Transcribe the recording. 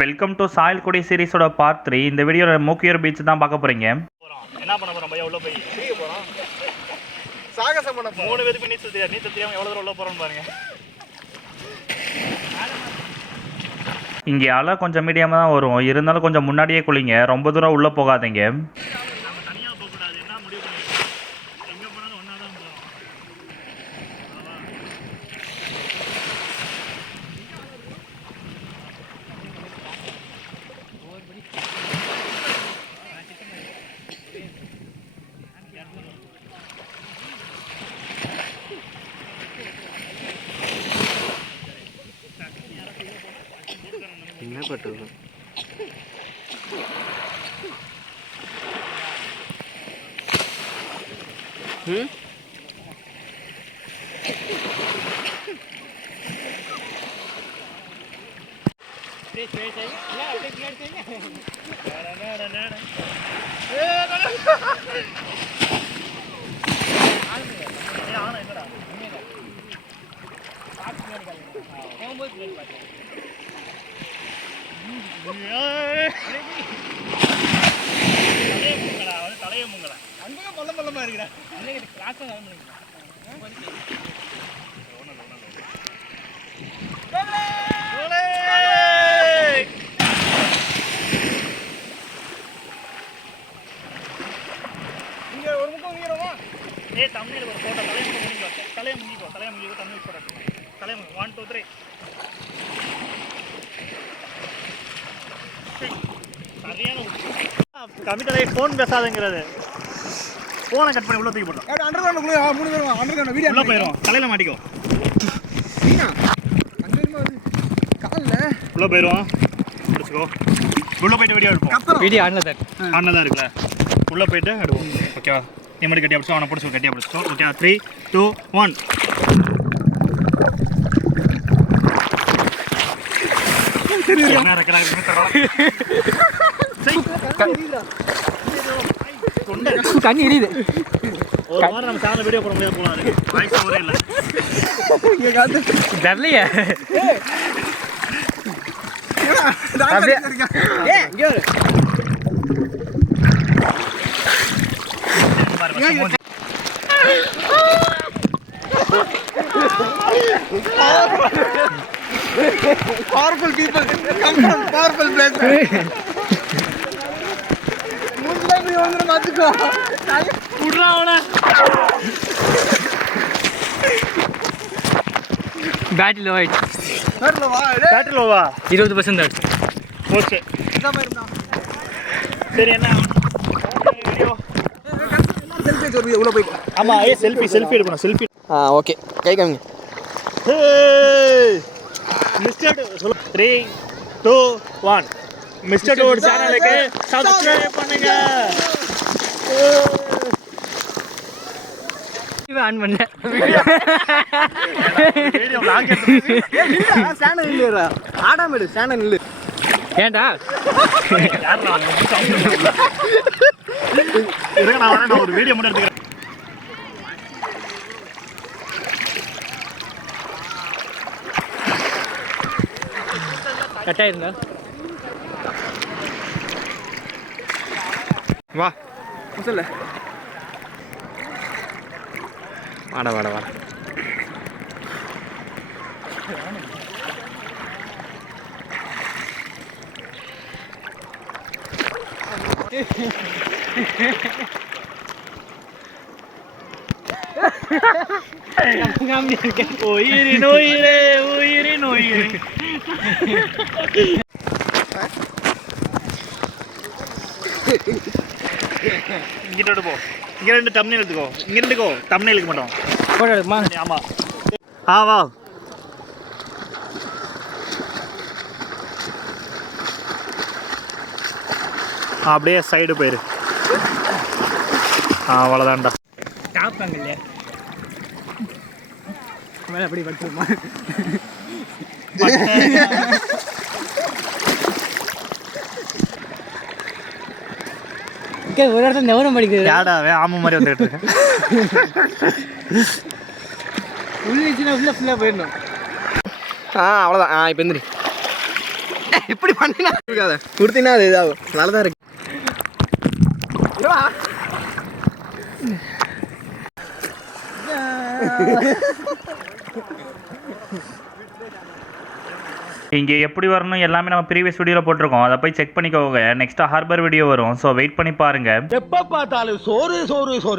Welcome to Sayalkudi சீரிஸோட part three இந்த வீடியோவில் மூக்கியூர் பீச் தான் பார்க்க போகிறீங்க என்ன பண்ண போறோம் பையா? உள்ள போய். குளிக்க போறோம்? சாகசம் பண்ண போறோம். மூணு பேருக்கு நீச்சல் தெரியாது. நீச்சல் தெரியாம எவ்வளவு தூரம் உள்ள போறோம்னு பாருங்க. இங்கே அலை கொஞ்சம் மீடியமாக தான் வரும். இருந்தாலும் கொஞ்சம் முன்னாடியே குளிங்க. ரொம்ப தூரம் உள்ளே போகாதீங்க. தனியா போக கூடாது என்ன முடிவு பண்ணி எங்க போனாலும் ஒண்ணா தான் போறோம். என்ன பட்டு தலையை முங்கடா வந்து தலையை முங்கடா இருக்கிறேன் பல்ல பல்லமா இருக்கிற இங்கே ஒரு முக்கம் வீரமா ஏய் தமிழில் ஒரு போட்டோ தலையை முங்க தலையை முங்கிக்கோ தலையை முங்கிக்கோ தமிழ் போட்டோ தலையை ஒன் டூ த்ரீ தலையை ஃபோன் பேசாதுங்கிறது. ஃபோனை கட் பண்ணி உள்ள தூக்கி போட்டோம் அண்டர் கிரவுண்டுக்குள்ள மூணு பேரும் அண்டர் கிரவுண்ட் வீடியோ உள்ள போயிடும் தலையில மாட்டிக்கோ. கால்ல. உள்ள போயிடும் பிடிச்சிக்கோ உள்ள போயிட்டு வீடியோ எடுப்போம். வீடியோ ஆன்ல ஆனில் தான் இருக்குல்ல. உள்ள போயிட்டு எடுப்போம். ஓகேவா நீ மட்டும் கட்டியா பிடிச்சோ அவனை பிடிச்சோ கட்டியா பிடிச்சோ ஓகே த்ரீ டூ ஒன் என்ன இருக்கிறாங்க கண்ணி எரியுது. ஒரு வாரம் நம்ம சேனல் வீடியோ போட முடியாது போலாம் வாய்ஸ் ஒரே இல்லை. தரலையே powerful people come from powerful place மூஞ்சில இப்படி வந்து மாத்துக்கோ விட்றா அவனை. பேட்டரி லோ ஆயிடுச்சு. வரல வா? டேய். பேட்டில் வா? இருபது பர்சன்ட் மாதிரி இருந்தா. சரி என்ன? வீடியோ செல்ஃபி உள்ள போய் ஆமா ஏ செல்ஃபி செல்ஃபி எடுக்கணும் செல்ஃபி ஆ ஓகே. கை காமிங்க. மிஸ்டர் சொல்லு. Three two one mister dude சேனலுக்கு சப்ஸ்கிரைப் பண்ணுங்க. ஆன் பண்ணேன் வீடியோ பிளாக் எடுத்து ஸ்டாண்ட் நில்லுடா ஆடாம எடு ஸ்டாண்ட் நில்லு. ஏன்டா? யாருடா அவங்க? இருங்க நான் வரேன் நான் ஒரு வீடியோ மட்டும் எடுத்துக்கிறேன். கட் வா. சொல்லு. வாடா வாடா வாடா. உயிரின் உயிரே உயிரின் உயிரே இங்கிட்ட போ இங்க ரெண்டு தம்னேல் எடுத்துக்கோ. இங்க ரெண்டுக்கோ. தம்னேல் எடுக்க மாட்டோம். போட்டோ எடுக்குமா ஆமா. ஆ வா. அப்படியே சைடு போயிரு. ஆ அவ்வளோதான்டா டாப் இல்லையா? மேலே அப்படி பட்டுருமா ஒரு இடத்துல நெவரம் படிக்குது. யாடா ஆமை மாதிரி வந்துட்டு இருக்கேன். உள்ள இருந்துச்சுன்னா உள்ள ஃபுல்லாக போயிடணும். ஆ அவ்வளோதான் ஆ இப்போ எந்திரி. இப்படி பண்ணினா இருக்காத. கொடுத்தீங்கன்னா அது இதாகும். நல்லா தான் இருக்கு. இருவா. இங்கே எப்படி வரணும் எல்லாமே நம்ம ப்ரீவியஸ் வீடியோவில் போட்டிருக்கோம். அதை போய் செக் பண்ணிக்கோங்க. நெக்ஸ்ட் ஹார்பர் வீடியோ வரும். ஸோ வெயிட் பண்ணி பாருங்க. எப்போ பார்த்தாலும் சோறு சோறு சோறு.